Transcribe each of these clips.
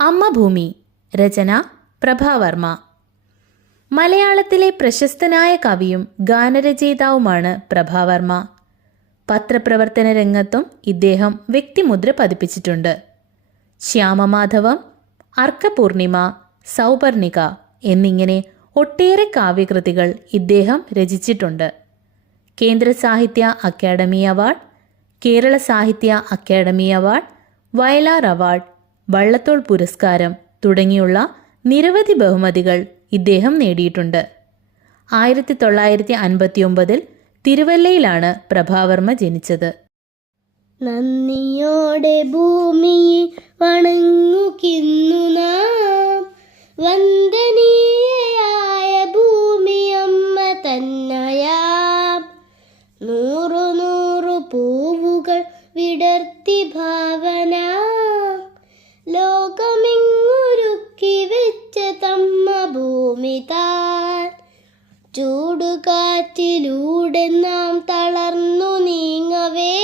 അമ്മ ഭൂമി. രചന പ്രഭാവർമ്മ. മലയാളത്തിലെ പ്രശസ്തനായ കവിയും ഗാനരചയിതാവുമാണ് പ്രഭാവർമ്മ. പത്രപ്രവർത്തന രംഗത്തും ഇദ്ദേഹം വ്യക്തിമുദ്ര പതിപ്പിച്ചിട്ടുണ്ട്. ശ്യാമമാധവം, അർക്കപൂർണിമ, സൗപർണിക എന്നിങ്ങനെ ഒട്ടേറെ കാവ്യകൃതികൾ ഇദ്ദേഹം രചിച്ചിട്ടുണ്ട്. കേന്ദ്ര സാഹിത്യ അക്കാദമി അവാർഡ്, കേരള സാഹിത്യ academy award, Vayalar award, Vallathol പുരസ്കാരം തുടങ്ങിയുള്ള നിരവധി ബഹുമതികൾ ഇദ്ദേഹം നേടിയിട്ടുണ്ട്. 1959 തിരുവല്ലയിലാണ് പ്രഭാവർമ്മ ജനിച്ചത്. നന്ദിയോടെ ഭൂമിയെ വണങ്ങുകിന്നു നാം, വന്ദനീയയായ ഭൂമിയമ്മ തന്നയാം. നൂറു നൂറു പൂവുകൾ വിടർത്തി ഭാവന, ലോകമെങ്ങുരുക്കി വെച്ച തമ്മ ഭൂമി താൻ. ചൂടുകാറ്റിലൂടെ നാം തളർന്നു നീങ്ങവേ,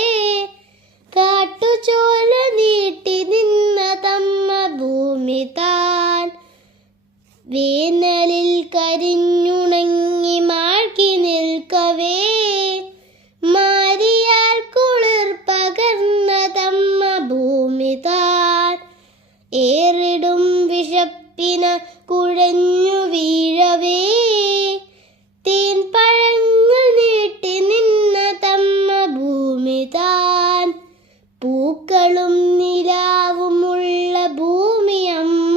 കാട്ടുചോല നീട്ടി നിന്ന തമ്മ ഭൂമി താൻ. വേനലിൽ കരിഞ്ഞുണങ്ങി മാഴ്ക്കി നിൽക്കവേ, മാരിയാൽ കുളിർ പകർന്ന തമ്മ ഭൂമി താൻ. ഏറിടും വിശപ്പിന കുഴഞ്ഞു വീഴവേ, തേൻ പഴങ്ങൾ നീട്ടി നിന്ന തമ്മ ഭൂമി താൻ. പൂക്കളും നിലാവുമുള്ള ഭൂമിയമ്മ